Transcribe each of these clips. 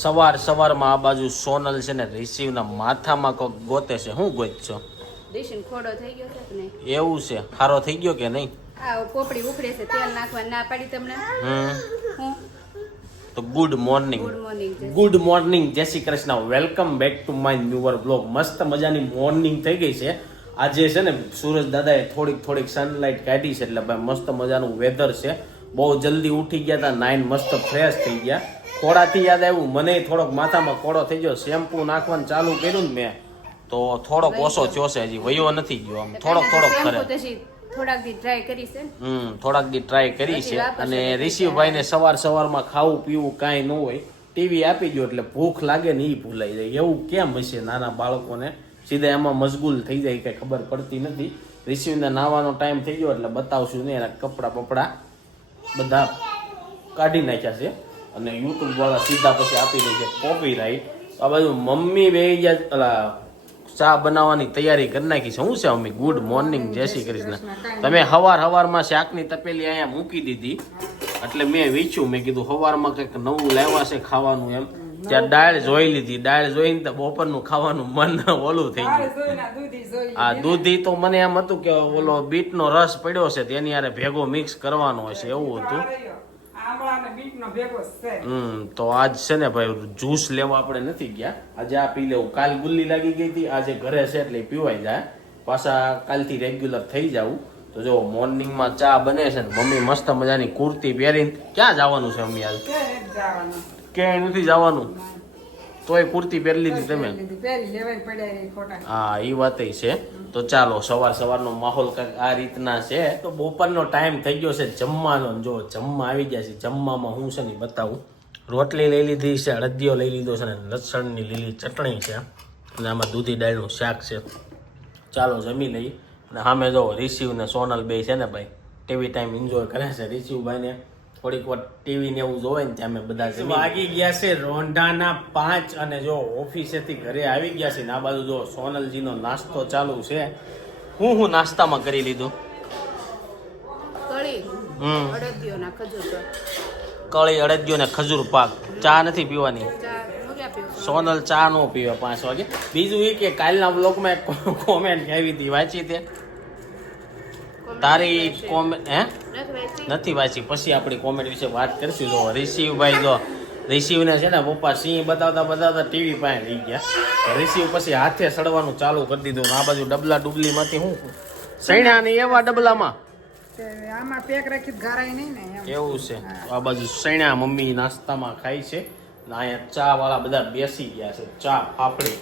સવારમાં આ બાજુ સોનલ છે ને રિસીવના માથામાં કોક ગોતે છે. શું ગોતશો? દેશીન ખોડો થઈ ગયો છે કે નહીં? એવું છે? ખારો થઈ ગયો કે નહીં? આ પોપડી ઉખડે છે, તેલ નાખવા ના પાડી તમને. હું તો ગુડ મોર્નિંગ. ગુડ મોર્નિંગ, જય Shri Krishna. Welcome back to my newer blog. મસ્ત મજાની મોર્નિંગ થઈ ગઈ છે આજે. છે ને સૂરજ દાદાએ થોડીક સનલાઇટ કાઢી છે એટલે ભાઈ મસ્ત મજાનું વેધર છે. બહુ જલ્દી ઉઠી ગયા હતા, નાઈન મસ્ત ફ્રેશ થઈ ગયા. ખોડાથી યાદ આવ્યું, મને થોડોક માથામાં ખોડો થઈ ગયો. શેમ્પુ નાખવાનું ચાલુ કર્યું ને મેં તો થોડોક ઓછો થયો છે, હજી વયો નથી ગયો. આમ થોડોક કરે. થોડાક દી ટ્રાય કરી છે. અને ઋષિભાઈને સવારમાં ખાવું પીવું કાંઈ ન હોય, ટીવી આપી ગયો એટલે ભૂખ લાગે ને એ ભૂલાઈ જાય. એવું કેમ હશે? નાના બાળકોને સીધા એમાં મશગુલ થઈ જાય, કઈ ખબર પડતી નથી. ઋષિને નાવાનો ટાઈમ થઈ ગયો એટલે બતાવશું નહીં. એના કપડા બધા કાઢી નાખ્યા છે અને યુટ્યુબ વાળા સીધા પછી આપી દે છે કોપીરાઈટ. આ બાજુ મમ્મી બે ગયા ચા બનાવવાની તૈયારી કરી નાખી છે. શું છે મમ્મી? ગુડ મોર્નિંગ, જય શ્રી કૃષ્ણ. તમે સવારમાં શાકની તપેલી અહીંયા મૂકી દીધી એટલે મેં વીછ્યું. મેં કીધું સવારમાં કંઈક નવું લાવ્યા છે ખાવાનું એમ. ત્યાં દાળ જોઈ લીધી. દાળ જોઈને તો બપોરનું ખાવાનું મન ઓલું થઈ ગયું. આ દૂધી તો મને એમ હતું કે ઓલો બીટનો રસ પડ્યો છે તેની યારે ભેગો મિક્સ કરવાનો હશે એવું હતું. તો આજ છે ને ભાઈ જ્યુસ લેવા આપણે નથી ગયા. આજે આ પી લેવું. કાલ ગુલ્લી લાગી ગઈ હતી, આજે ઘરે છે એટલે પીવાઈ જાય. પાછા કાલથી રેગ્યુલર થઈ જવું. તો જો મોર્નિંગમાં ચા બને છે ને મમ્મી મસ્ત મજાની કુર્તી પહેરીને. ક્યાં જવાનું છે મમ્મી આજ? ક્યાંય નથી જવાનું તોય કુર્તી પહેરી લીધી તમે? હા, એ વાત છે. તો ચાલો સવારનો માહોલ કંઈક આ રીતના છે. તો બપોરનો ટાઈમ થઈ ગયો છે જમવાનો. જો જમવા આવી ગયા છે. જમવામાં હું છે ને બતાવું. રોટલી લઈ લીધી છે, અડદિયો લઈ લીધો છે ને લસણની લીલી ચટણી છે અને આમાં દૂધી દાળનું શાક છે. ચાલો જમી લઈ. અને સામે જો રિસીવ ને સોનલ બે છે ને ભાઈ ટીવી ટાઈમ એન્જોય કરે છે. રિસીવભાઈને થોડીક વાર ટીવી ને એવું જોવે ને ત્યાં અમે બધા વાગી ગયા છે રોંઢાના 5 અને જો ઓફિસેથી ઘરે આવી ગયા છે ને આ બાજુ જો સોનલજીનો નાસ્તો ચાલુ છે. હું નાસ્તામાં કરી લીધું? કળી અડદિયો ને ખજૂર પાક. ચા નથી પીવાની? સોનલ ચા નો પીવે 5 વાગે. બીજું એ કે કાલના બ્લોગમાં એક કોમેન્ટ આવી હતી, વાંચી તે તારી કોમેન્ટ? નથી વાંચી. પછી આપણી કોમેન્ટ વિશે વાત કરીશું. જો રિસીવભાઈ જો રિસીવને છે ને પપ્પા સિંહ બતાવતા ટીવી પાસે લઈ ગયા. રિસીવ પછી હાથે સડવાનું ચાલુ કરી દીધું. આ બાજુ ડબલા ડુબલીમાંથી હું સૈણા ને એવા ડબલામાં આમાં પેક રાખી ગારાય નહીં ને એવું છે. આ બાજુ સૈણા મમ્મી નાસ્તામાં ખાય છે. અહીંયા ચા વાળા બધા બેસી ગયા છે. ચા ફાફડી.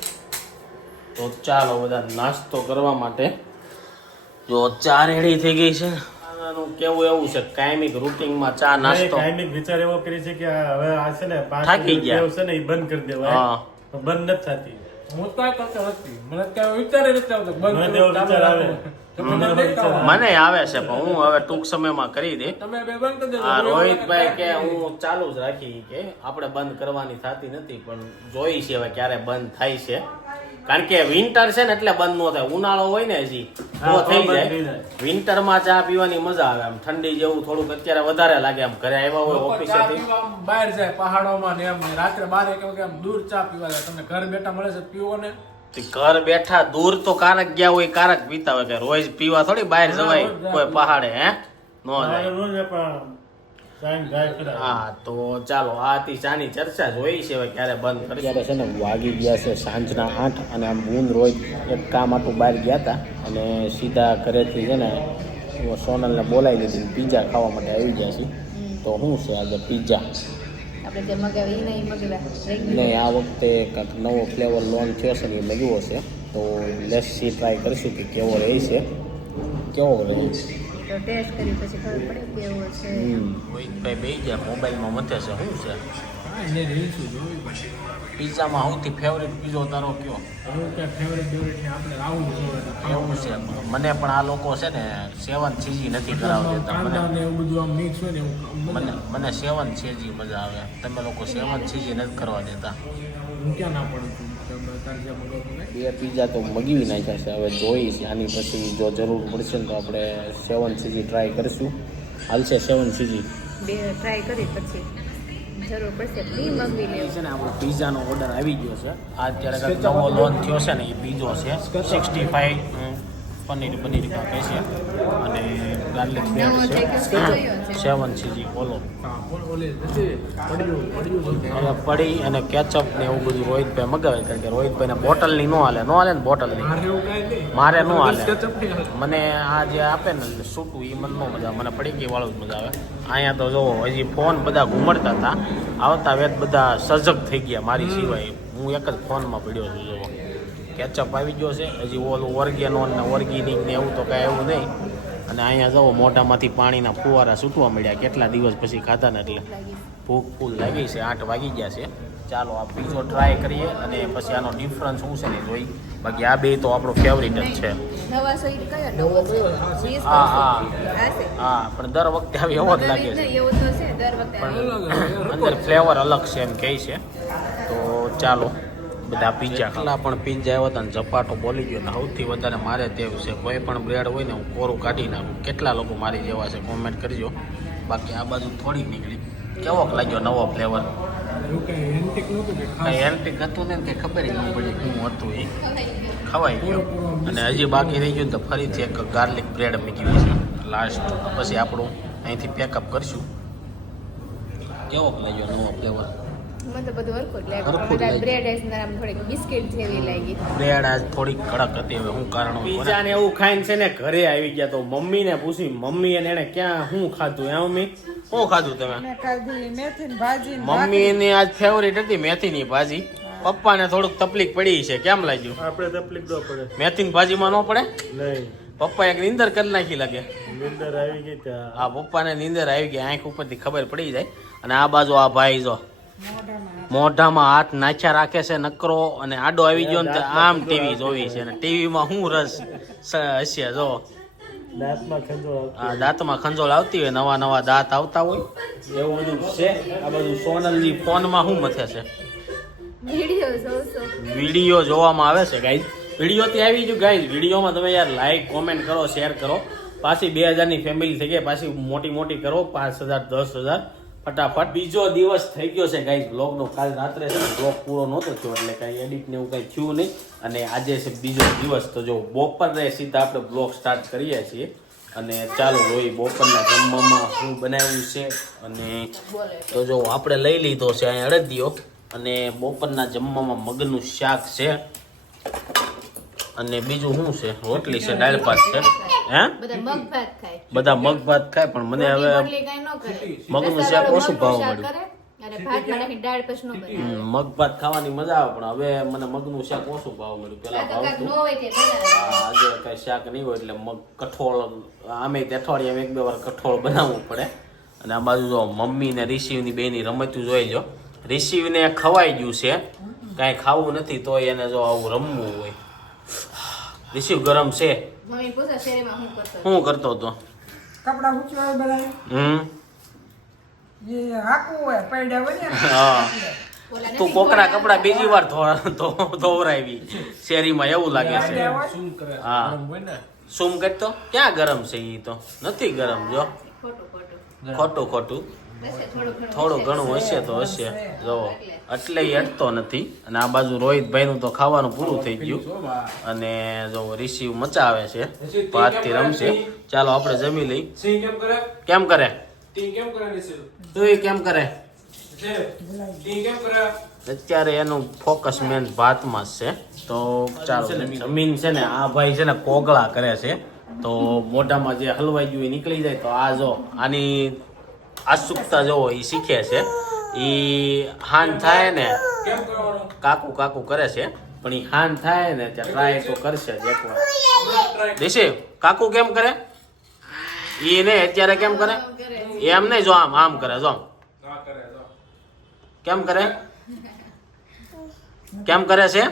તો ચાલો બધા નાસ્તો કરવા માટે. જો ચા રેડી થઈ ગઈ છે. કેવું એવું છે કાયમિક રૂટિનમાં ચા નાસ્તો. કાયમિક વિચાર એવો કરી છે કે હવે આ છે ને થાકી ગયા છે ને એ બંધ કરી દેવાય. બંધ નથી થતી. હું તો કરતો નથી. મને ક્યાં વિચાર નથી આવતો બંધ વિચાર આવે. મને આવે છે પણ હું હવે ટૂંક સમયમાં કરી દે. આ રોહિતભાઈ કે હું ચાલુ જ રાખી કે આપણે બંધ કરવાની થતી નથી પણ જોઈ છે હવે ક્યારે બંધ થાય છે. કારણ કે વિન્ટર છે ને એટલે બંધ ન થાય. ઉનાળો હોય ને હજી તો થઈ જાય. વિન્ટરમાં ચા પીવાની મજા આવે. આમ ઠંડી જેવું થોડુંક અત્યારે વધારે લાગે. આમ ઘરે આવ્યા હોય ઓફિસેથી બહાર જાય પહાડોમાં ને એમ રાત્રે 12 વાગે દૂર ચા પીવા જાય. તમને ઘર બેઠા મળે છે પીવો ને. ઘર બેઠા દૂર તો કારક ગયા હોય કારક પીતા હોય. કે રોજ પીવા થોડી બહાર જવાય કોઈ પહાડે? નો જાય. હા તો ચાલો આ હતી ચાની ચર્ચા. જોઈ છે હવે ક્યારે બંધ કરી. ત્યારે છે ને વાગી ગયા છે સાંજના 8 અને આમ બૂંદ રોજ એક કામ આટલું બહાર ગયા હતા અને સીધા ઘરેથી છે ને સોનલને બોલાવી લીધી. પીઝા ખાવા માટે આવી ગયા છે. તો શું છે આજે પીઝા નહીં, આ વખતે કંઈક નવો ફ્લેવર લોન્ચ થયો છે ને એ મગ્યો છે. તો લસ્સી ટ્રાય કરીશું કે કેવો રહે છે. કેવો રહે તો ટેસ્ટ કરી પછી ખબર પડે કેવો છે. મોહિતભાઈ બે ગયા મોબાઈલમાં મથે છે. શું છે પીઝામાં સૌથી ફેવરેટ પીઝો તારો કયો? એવું છે મને પણ આ લોકો છે ને 7 ચીઝી નથી કરાવી દેતા. મને 7 ચીઝી મજા આવે. તમે લોકો 7 ચીઝી નથી કરવા દેતા. બે પીઝા તો મગવી નાખ્યા છે. હવે જોઈ છે આની પછી જો જરૂર પડશે ને તો આપણે 7 ચીઝી ટ્રાય કરીશું. હાલશે 7 ચીઝી? બે ટ્રાય કરી પછી જરૂર પડશે બી મગવી લેવું છે ને આપણો પીઝાનો ઓર્ડર આવી ગયો છે આ અત્યારે કાંઈક નવો લોન્ચ થયો છે ને એ પીઝો છે 65 પનીર કાં કહે છે અને ગાર્લિક નવો થઈ ગયો છે, જોયો છે. 7 ચીઝી ઓલો હવે પડી અને કેચઅપ ને એવું બધું રોહિતભાઈ મગાવે કારણ કે રોહિતભાઈને બોટલની ન હાલે ને બોટલની મારે ન હાલે મને આ જે આપે ને સૂટું એ મને ન મજા આવે. મને પડી ગઈ વાળું જ મજા આવે. અહીંયા તો જો હજી ફોન બધા ઘૂમડતા હતા આવતા વેત બધા સજગ થઈ ગયા મારી સિવાય. હું એક જ ફોનમાં પડ્યો છું. જો કેચઅપ આવી ગયો છે હજી ઓલું ઓર્ગેનોન ને ઓર્ગેનિક ને એવું તો કાંઈ એવું નહીં. અને અહીંયા જુઓ મોઢામાંથી પાણીના ફુવારા છૂટવા મળ્યા કેટલા દિવસ પછી ખાતા ને એટલે ભૂખ ફૂલ લાગી છે. 8 વાગી ગયા છે. ચાલો આ પીઝો ટ્રાય કરીએ અને પછી આનો ડિફરન્સ શું છે ને જોઈ. બાકી આ બે તો આપણો ફેવરિટ જ છે. નવા સોઈ કયો નવો છે ચીઝ હા આ છે પણ દર વખતે આવી એવો જ લાગે છે નહીં, એવું તો છે દર વખતે પણ અંદર ફ્લેવર અલગ છે એમ કહે છે. તો ચાલો બધા પીઝા ખાલા પણ પીઝા આવ્યા હતા ને ઝપાટો બોલી ગયો ને સૌથી વધારે મારે તેવું છે કોઈ પણ બ્રેડ હોય ને હું કોરું કાઢી નાખું. કેટલા લોકો મારી જેવા છે કોમેન્ટ કરજો. બાકી આ બાજુ થોડીક નીકળી. કેવોક લાગ્યો નવો ફ્લેવર? કઈ એન્ટિક હતું ને કંઈ ખબર ન પડી શું હતું એ ખવાઈ ગયો. અને હજી બાકી રહી ગયું ને તો ફરીથી એક ગાર્લિક બ્રેડ મૂકી છે લાસ્ટ. પછી આપણું અહીંથી પેકઅપ કરશું. કેવોક લાગ્યો નવો ફ્લેવર? મને તો બધું હરખું જ હરખું જ લાગ્યું લાગ્યું. બ્રેડ આઈસ આમ થોડીક બિસ્કિટ જેવી લાગી બ્રેડ આજ થોડીક કડક હતી. હવે શું કારણ પીઝા ને એવું ખાઈને છે ને ઘરે આવી ગયા તો મમ્મીને પૂછી મમ્મી અને એને ક્યાં શું ખાધું એમ મમ્મી શું ખાધું તમે? મેં ખાધી મેથીની ભાજી ને મમ્મી ની આજ ફેવરિટ હતી મેથીની ભાજી. પપ્પાને થોડુંક તકલીફ પડી છે. કેમ લાગ્યું? આપણે તકલીફ ન પડે મેથીની ભાજીમાં ન પડે? નહીં પપ્પા એક નીંદર કરી નાખી લાગે. નીંદર આવી ગઈ ત્યાં આ પપ્પાને નીંદર આવી ગઈ આંખ ઉપરથી ખબર પડી જાય. અને આ બાજુ આ ભાઈ જો મોઢામાં હાથ નાખ્યા રાખે છે નકરો અને આડો આવી ગયો ને તો આમ ટીવી જોવી છે. અને ટીવીમાં શું રસ હશે જો દાંતમાં ખંજોળ આવતી. આ દાંતમાં ખંજોળ આવતી હોય નવા દાંત આવતા હોય એવું બધું છે. આ બધું સોનલજી ફોનમાં શું મથે છે? વિડીયો જોશો વિડીયો જોવામાં આવે છે ગાઈઝ. વિડીયો થી આવી ગયું ગાઈઝ. વિડીયોમાં તમે યાર લાઈક કોમેન્ટ કરો શેર કરો. પાછી 2000 ની ફેમિલી થઈ ગઈ. પાછી મોટી કરો 5000 10,000 ફટાફટ. બીજો દિવસ થઈ ગયો છે ગાઈઝ બ્લોગનો. કાલ રાત્રે છે ને બ્લોગ પૂરો નહોતો થયો એટલે કાંઈ એડિટ ને એવું કાંઈ થયું નહીં. અને આજે છે બીજો દિવસ. તો જો બપોરે સીધા આપણે બ્લોગ સ્ટાર્ટ કરીએ છીએ. અને ચાલો જોઈ બપોરના જમવામાં શું બનાવ્યું છે. અને તો જો આપણે લઈ લીધો છે અહીંયા અડદિયો. અને બપોરના જમવામાં મગનું શાક છે. અને બીજું શું છે? રોટલી છે, દાળ ભાત છે. હે બધા મગ ભાત ખાય બધા મગ ભાત ખાય પણ મને હવે રોટલી કાંઈ ન કરે મગનું શાક ઓછું ભાવ શાક મળ્યું. કરે અને ભાતમાં નાખીને દાળ પછી ન બને મગ ભાત ખાવાની મજા આવે પણ હવે મને મગનું શાક ઓછું ભાવ મળ્યું. પેલા આ તો કાંઈક ન ભાવતું. હોય તે બનાવે આજે કઈ શાક નહીં હોય એટલે મગ કઠોળ આમે અઠવાડિયામાં 1-2 વાર કઠોળ બનાવવું પડે. અને આ બાજુ જો મમ્મી ને રિશિવની બેની રમતું જોઈ જો. રિશિવને ખવાઈ ગયું છે કાંઈ ખાવું નથી તો એને જો આવું રમવું હોય. રિશિવ ગરમ છે. મમ્મી પૂછે શેરીમાં શું કરતો શું કરતો હતો? કપડા ઉચવાય બધા જે હાકવું હોય પડ્યા હોય ને હા ઓલા તું નથી કોકના ધોળા કપડા બીજી વાર ધોવરાવી શેરીમાં એવું લાગે છે. શું કરે હા. ગરમ હોય ને શું કરતો? ક્યાં ગરમ છે ઈ તો નથી ગરમ. જો ખોટું ખોટું હશે, થોડું ઘણું હશે તો હશે. જો એટલે અટતો નથી. અને આ બાજુ રોહિતભાઈ નું તો ખાવાનું પૂરું થઈ ગયું. અને જો રિસીવ મચાવે છે ભાતથી રમશે. ચાલો આપણે જમી લઈ. સિંહ કેમ કરે કેમ કરે તી કેમ કરે નિશિલ તું એ કેમ કરે? છે તી કેમ કરે અત્યારે એનું ફોકસ મેન ભાતમાં જ છે. તો ચાલો જમીન છે ને આ ભાઈ છે ને કોગળા કરે છે. તો મોઢામાં જે હલવાઈ ગયું એ નીકળી જાય. તો આ જો આની આસુકતા જોવો એ શીખે છે. એ હાન થાય ને કેમ કરવાનું કાકુ કરે છે પણ એ હાન થાય ને ત્યાં ટ્રાય તો કરશે જ એકવાર. દેશે કાકુ કેમ કરે એ ને અત્યારે કેમ કરે એમ નહીં જો આમ કરે જો ના કરે તો કેમ કરે છે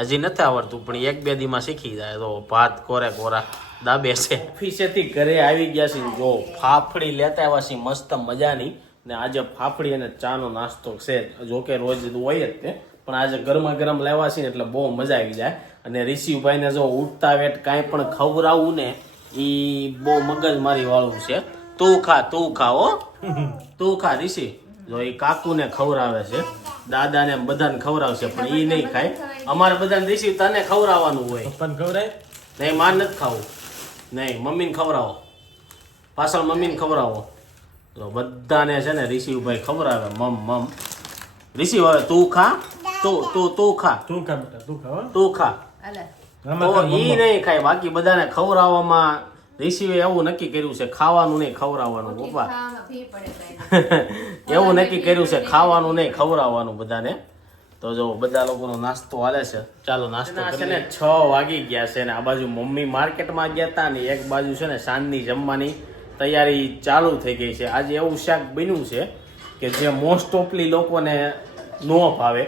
હજી નથી આવડતું પણ 1-2 દીમાં શીખી જાય. તો ભાત કોરા દાબે છે. ઓફિસેથી ઘરે આવી ગયા છે. જો ફાફડી લેતા આવ્યા છે મસ્ત મજાની. ને આજે ફાફડી અને ચાનો નાસ્તો છે. જો કે રોજ હોય જ તે પણ આજે ગરમા ગરમ લાવ્યા છે ને એટલે બહુ મજા આવી જાય. અને રિશિવભાઈને જો ઉઠતા વેટ કાંઈ પણ ખવડાવવું ને એ બહુ મગજમારી વાળું છે. તું ખા હો તું ખા રિશિ જો એ કાકુને ખવડાવે છે, દાદાને બધાને ખવડાવશે, પણ એ નહીં ખાય. અમારે બધાને રિસીવ તને ખવડાવવાનું હોય. પપ્પાને ખવડાય નહીં, માર નથી ખાવું. નહીં, મમ્મીને ખવડાવો, પાછળ મમ્મીને ખવડાવો. તો બધાને છે ને રિસીવભાઈ ખવડાવે. મમ રિસીવ હવે તું ખા, તું ખા, તું ખા બેટા, તું ખા હો. તું ખા. અલે આમાં તો તાર ઈ મમ્મા. નહીં ખાય. બાકી બધાને ખવડાવવામાં રિસીવે એવું નક્કી કર્યું છે, ખાવાનું નહીં ખવડાવવાનું. પપ્પા ખાવામાં ફી પડે ભાઈ. એવું નક્કી કર્યું છે, ખાવાનું નહીં ખવડાવવાનું બધાને. તો જો બધા લોકોનો નાસ્તો હાલે છે. ચાલો નાસ્તો છે ને 6 વાગી ગયા છે ને આ બાજુ મમ્મી માર્કેટમાં ગયા હતા ને એક બાજુ છે ને સાંજની જમવાની તૈયારી ચાલુ થઈ ગઈ છે. આજે એવું શાક બન્યું છે કે જે મોસ્ટ ઓફલી લોકોને ન ભાવે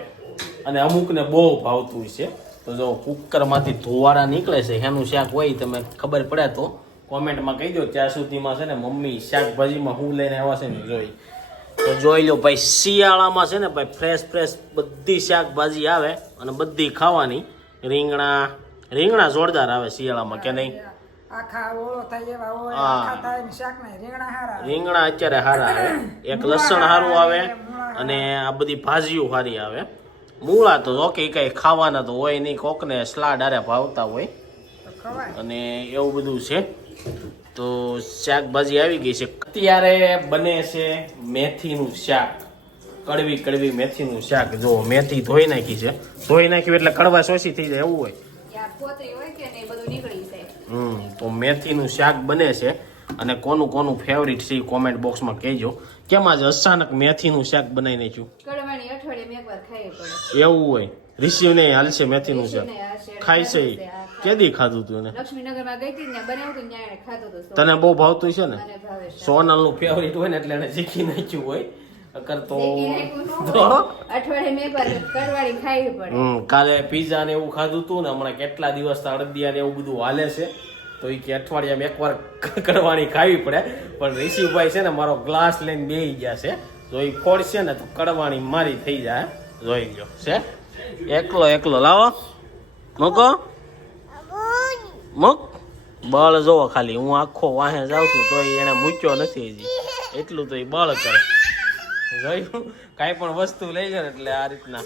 અને અમુકને બહુ ભાવતું છે. તો જો કુકરમાંથી ધોવાળા નીકળે છે, એનું શાક હોય તમે ખબર પડે તો કોમેન્ટમાં કહી દો. ત્યાં સુધીમાં છે ને મમ્મી શાકભાજીમાં શું લઈને આવ્યા છે ને જોઈ તો જોઈ લો ભાઈ. શિયાળામાં છે ને ભાઈ ફ્રેશ બધી શાકભાજી આવે અને બધી ખાવાની. રીંગણા જોરદાર આવે શિયાળામાં કે નહીં? આખા ઓળો થાય એવા હોય, હા. આખા થાય ને શાક નહીં, રીંગણા હારા. રીંગણા અત્યારે સારા આવે, એક લસણ સારું આવે અને આ બધી ભાજીઓ સારી આવે. મૂળા તો ઓકે કઈ ખાવાના તો હોય નહીં, કોકને સ્લાડ આરે ભાવતા હોય તો ખવાય. અને એવું બધું છે. તો શાકભાજી આવી ગઈ છે. અત્યારે બને છે મેથીનું શાક, કડવી મેથીનું શાક. જો મેથી ધોઈ નાખી છે, ધોઈ નાખ્યું એટલે કડવા ઓછી થઈ જાય એવું હોય. ત્યાં પોતરી હોય કે નહીં બધું નીકળી જાય. તો મેથીનું શાક બને છે અને કોનું ફેવરિટ છે કોમેન્ટ બોક્સમાં કહેજો. કેમ આજે અચાનક મેથીનું શાક બનાવી નાખ્યું? કડવાની અઠવાડિયે એકવાર ખાવી પડે. એવું હોય. રિસીવ નહીં હાલશે મેથીનું શાક? ખાય છે ઈ? કેદી ખાધું તું એને? લક્ષ્મીનગરમાં ગઈ હતી ને બનાવ્યું હતું ત્યાં એને ખાધું હતું. તને બહુ ભાવતું છે ને? મને ભાવે છે. સોનલનું ફેવરિટ હોય ને એટલે એને શીખી નાખ્યું હોય. અગર તો અઠવાડિયે મેં એકવાર કડવાળી ખાવી પડે. કાલે પીઝા ને એવું ખાધું તું ને હમણાં કેટલા દિવસ અડદિયા ને એવું બધું હાલે છે તો એ કે અઠવાડિયામાં એકવાર કડવાણી ખાવી પડે. પણ ઋષિભાઈ છે ને મારો ગ્લાસ લઈને બેસી ગયા છે, જો એ ફોડશે ને તો કડવાણી મારી થઈ જાય. જોઈ લો છે એકલો લાવો મૂકો મૂક બળ જોવો ખાલી. હું આખો વાહે જાઉં છું તો એને મૂક્યો નથી હજી, એટલું તો એ બળ કરે. જોયું કાંઈ પણ વસ્તુ લઈ ગયો એટલે આ રીતના.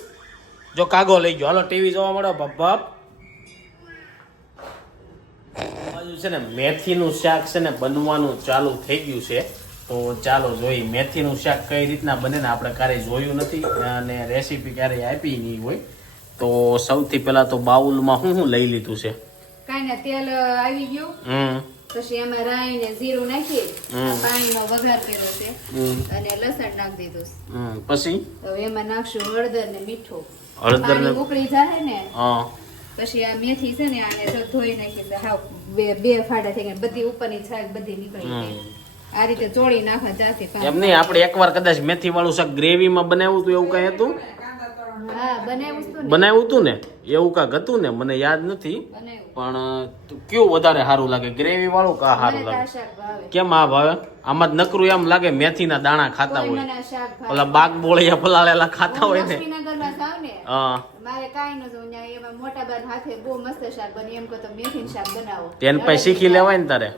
જો કાગો લઈ ગયો, હાલો ટીવી જોવા મળો બાપ. બાજુ છે ને મેથીનું શાક છે ને બનવાનું ચાલુ થઈ ગયું છે. તો ચાલો જોઈ મેથીનું શાક કઈ રીતના બને ને આપણે ક્યારેય જોયું નથી અને રેસીપી ક્યારેય આપી નહીં હોય. તો સૌથી પહેલા તો બાઉલમાં શું લઈ લીધું છે? કાંઈ ને તેલ આવી ગયું, પછી એમાં રાઈ ને જીરું નાખી પાણીનો વઘાર કર્યો છે અને લસણ નાખી દીધું. પછી હવે એમાં નાખશું હળદર ને મીઠું. હળદર ને પાણી ઉકળી જાય ને હા પછી આ મેથી છે ને આને જો ધોઈ નાખી એટલે હાવ બે ફાડા થઈ ગયા, બધી ઉપરની છાલ બધી નીકળી ગઈ. આ રીતે ચોળી નાખવા જાતે. એમ નહીં, આપણે એકવાર કદાચ મેથી વાળું શાક ગ્રેવીમાં બનાવ્યું હતું એવું કઈ હતું? હા બનાવ્યું હતું ને, બનાવ્યું હતું ને એવું કાંક હતું ને, મને યાદ નથી. બનાવ્યું. પણ કયું વધારે સારું લાગે, ગ્રેવી વાળું કા સારું મને તો આ લાગે? શાક ભાવે. કેમ આ ભાવે? આમાં જ નકરું એમ લાગે મેથીના દાણા ખાતા કોઈ હોય, મને આ શાક ભાવે. ઓલા બાગ બોળિયા પલાળેલા ખાતા હોય હું ને. લક્ષ્મીનગરમાં જાઉં ને હા મારે કાંઈ ન જોવું, ત્યાં એમાં મોટા બાર હાથે બહુ મસ્ત શાક બને, એમ કહો તો મેથીનું શાક બનાવો. તેને પછી શીખી લેવાય ને તારે.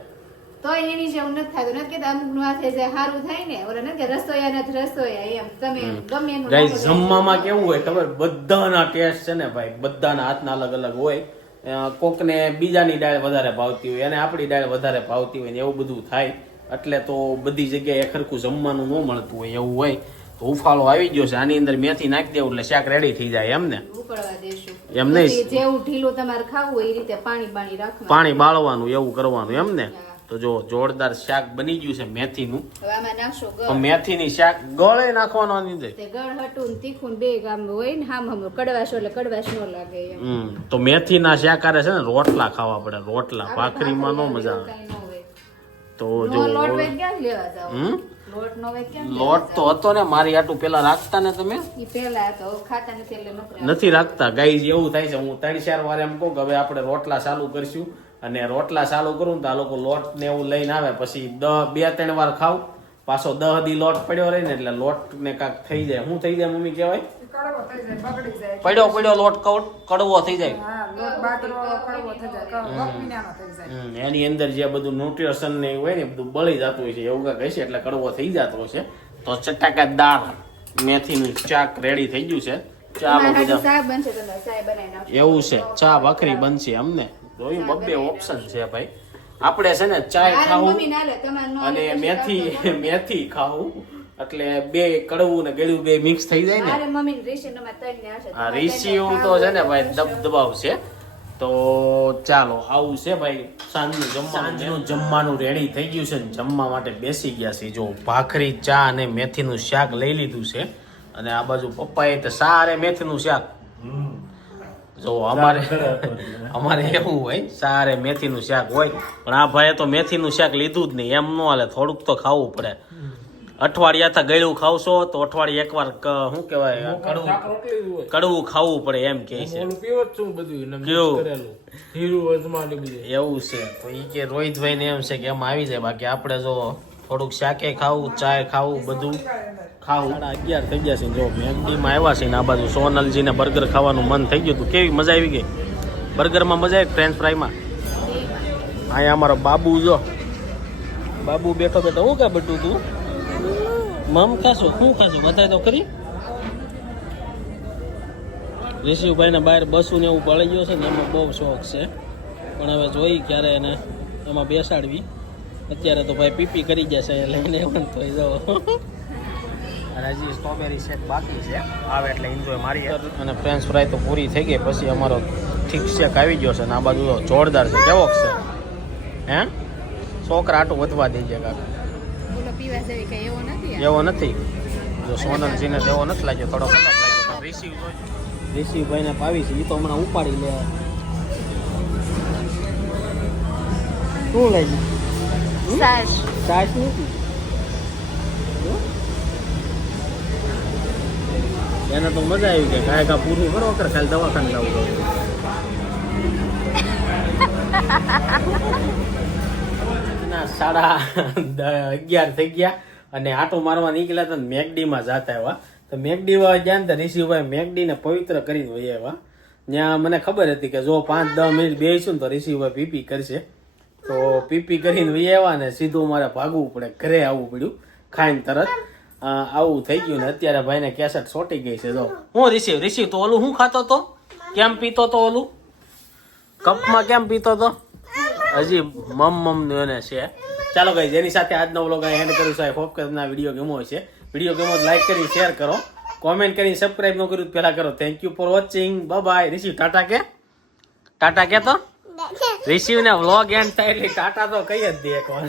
તોય એની જેવું નથી થતું. નથી કહેતા અમુક નું હાથે જે સારું થાય ને, ઓલા નથી કે રસોયા નથી રસોયા, એમ તમે ગમે એનું ગાઈસ નાખો. જમવામાં કેવું હોય ખબર? બધાના ટેસ્ટ છે ને ભાઈ, બધાના હાથના અલગ અલગ હોય. કોકને બીજાની દાળ વધારે ભાવતી હોય અને આપણી દાળ વધારે ભાવતી હોય ને એવું બધું થાય. એટલે તો બધી જગ્યાએ ખરખું જમવાનું ન મળતું હોય એવું હોય. તો ઉફાળો આવી ગયો છે, આની અંદર મેથી નાખી દેવું એટલે શાક રેડી થઈ જાય. એમ ને? ઉકળવા દેશું. એમ નહીં. પછી જેવું ઢીલું તમારે ખાવું હોય એ રીતે પાણી રાખવાનું. પાણી બાળવાનું એવું કરવાનું. એમ ને? તો જો જોરદાર શાક બની ગયું છે મેથીનું. હવે આમાં નાખશું તો ગળ. મેથીની શાક ગળે નાખવાનો આની અંદર. તે ગળ હટું ને તીખું ને બે ગામ હોય ને હામ કડવાશ એટલે કડવાશ ન લાગે એમ. તો મેથીના શાક આરે છે ને રોટલા ખાવા પડે, રોટલા. ભાખરીમાં નો મજા આવે. કાંઈ ન હોય. તો નો જો લોટ હોય ક્યાં લેવા જાવ? હમ? લોટ નો હોય ક્યાં લોટ તો હતો ને મારી આટું પેલા રાખતા ને તમે? ઈ પેલા તો ખાતા નથી એટલે નોકરી. નથી રાખતા. ગાઈઝ એવું થાય છે, હું 3-4 વાર એમ કહું કે હવે આપણે રોટલા ચાલુ કરશું અને રોટલા ચાલુ કરું તો આ લોકો લોટ ને એવું લઈને આવે, પછી 2-3 વાર ખાવ, પાછો 10 દી લોટ પડ્યો રહે ને એટલે લોટ ને કાંક થઈ જાય. શું થઈ જાય મમ્મી કહેવાય? કડવો થઈ જાય, બગડી જાય. પડ્યો લોટ કડવો થઈ જાય. હા, લોટ બાજરો કડવો થઈ જાય, વકવીનાનો થઈ જાય. એની અંદર જે બધું ન્યુટ્રિશન ને હોય ને બધું બળી જતું હોય છે એવું કાંઈક હશે એટલે કડવો થઈ જતો હશે. તો ચટાકાદાર મેથીનું શાક રેડી થઈ ગયું છે. ચાલો તમારા બધા, શાક બનશે તમે શાક બનાવી નાખો. એવું છે, ચા ભાખરી બનશે અમને. જોયું, બબ્બે ઓપ્શન છે ભાઈ. આપણે છે ને ચાય મારે ખાવું મમ્મી ના લે, તમારે ન અને લે તો મેથી ખાવું, એટલે બે કડવું ને ગળ્યું બે મિક્સ થઈ જાય ને. મારે મમ્મી ને રિશી ને ત્રણ ને હશે. આ રિસીવ તો છે ને ભાઈ દબદબાવ છે. તો ચાલો આવું છે ભાઈ. સાંજનું જમવાનું રેડી થઈ ગયું છે ને જમવા માટે બેસી ગયા છે. જો ભાખરી, ચા અને મેથીનું શાક લઈ લીધું છે. અને આ બાજુ પપ્પાએ તો સારે મેથીનું શાક. જો અમારે એવું હોય, સારે મેથીનું શાક હોય, પણ આ ભાઈએ તો મેથીનું શાક લીધું જ નહીં. એમ ન હાલે, થોડુંક તો ખાવું પડે. અઠવાડિયા ગળ્યું ખાવશો તો અઠવાડિયે એકવાર શું કહેવાય, કડવું ખાવું પડે એમ કે છે. કેવું? એવું છે. તો એ કે રોહિતભાઈ ને એમ છે કે એમ આવી જાય. બાકી આપણે જો થોડુંક શાકે ખાવું, ચાય ખાવું, બધું ખાવું. 11:30 થઈ ગયા છે. જો મેગડીમાં આવ્યા છે ને આ બાજુ સોનલજીને બર્ગર ખાવાનું મન થઈ ગયું હતું. કેવી મજા આવી ગઈ બર્ગરમાં? મજા આવી ફ્રેન્ચ ફ્રાઈમાં? અહીંયા અમારો બાબુ, જો બાબુ બેઠો બેઠો. હું કા બટું તું મમ ખાશો? શું ખાશો બતાય તો ખરી. ઋષિભાઈ ને બહાર બસું ને એવું પડી ગયો છે ને, એમાં બહુ શોખ છે. પણ હવે જોઈ ક્યારે એને એમાં બેસાડવી. અત્યારે તો ભાઈ પીપી કરી ગયા છે લઈને તો જાઓ. અને હજી સ્ટ્રોબેરી શેક બાકી છે, આવે એટલે એન્જોય મારીએ. અને ફ્રેન્ચ ફ્રાય તો પૂરી થઈ ગઈ, પછી અમારો ઠીક શેક આવી ગયો છે. અને આ બાજુ જોરદાર છે. કેવો છે હે? છોકરા આટું વધવા દેજે કાકા. બોલો પીવા જેવી કઈ એવો નથી. એવો નથી. જો સોનલજીને એવો નથી લાગ્યો, થોડો અલગ લાગ્યો. ઋષિભાઈ ને પાવી છે, એ તો હમણાં ઉપાડી લે. શું લાગ્યું? સાસ સાસ નથી. એને તો મજા આવી ગઈ. ગાય ગા પૂરું કરો કર, ખાલી દવાખાને જવું તો. સાડા 11 થઈ ગયા અને આટો મારવા નીકળ્યા હતા. મેકડીમાં જતા આવ્યા. તો મેકડીમાં ગયા ને તો ઋષિભાઈ મેકડીને પવિત્ર કરીને વહી આવ્યા. ત્યાં મને ખબર હતી કે જો 5-10 મિનિટ બેસીશું ને તો ઋષિભાઈ પીપી કરશે. તો પીપી કરીને વહી આવ્યા ને સીધું મારે ભાગવું પડે, ઘરે આવવું પડ્યું ખાઈને તરત. આવું થઈ ગયું ને અત્યારે ભાઈને કેસેટ સોટી ગઈ છે. જો હું રિસીવ તો ઓલું શું ખાતો તો, કેમ પીતો તો, ઓલું કપમાં કેમ પીતો તો, હજી મમ ને છે. ચાલો ગાઈઝ, જેની સાથે આજનો વ્લોગ આ એન્ડ કરું છું. આઈ હોપ કે તમને આ વિડીયો ગમ્યો હશે. વિડીયો ગમ્યો તો લાઈક કરી, શેર કરો, કોમેન્ટ કરી, સબસ્ક્રાઇબ ન કર્યું પહેલા કરો. Thank you for watching. Bye bye. Receive Tata કે? ટાટા કે તો રિસીવ ને વ્લોગ એન્ડ થાય એટલે ટાટા તો કઈ જ દે એકવાર.